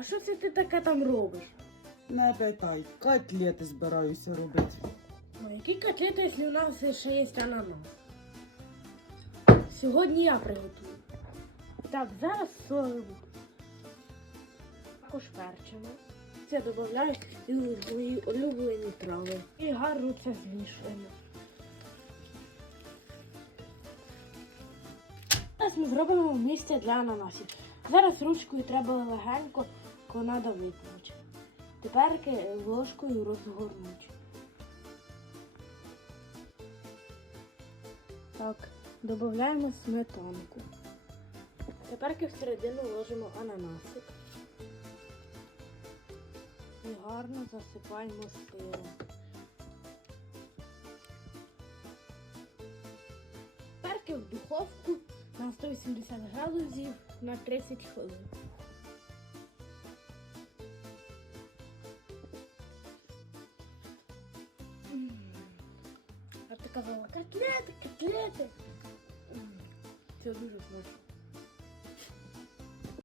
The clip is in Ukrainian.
а що це ти таке там робиш? Не питай, котлети збираюся робити. Ну, які котлети, якщо у нас ще є ананас? Сьогодні я приготую. Так, зараз солимо. Також перчимо. Це додаю і мої улюблені трави. І гарно це змішуємо. Зараз ми зробимо місце для ананасів. Зараз ручкою треба легенько надавити. Тепер ложкою розгорнути. Так, додаємо сметанку. Тепер всередину ложимо ананасик. І гарно засипаємо сиром. Тепер в духовку 180 градусів на 30 хвилин. М. А ти казала, котлети, котлети. М, Це дуже смачно.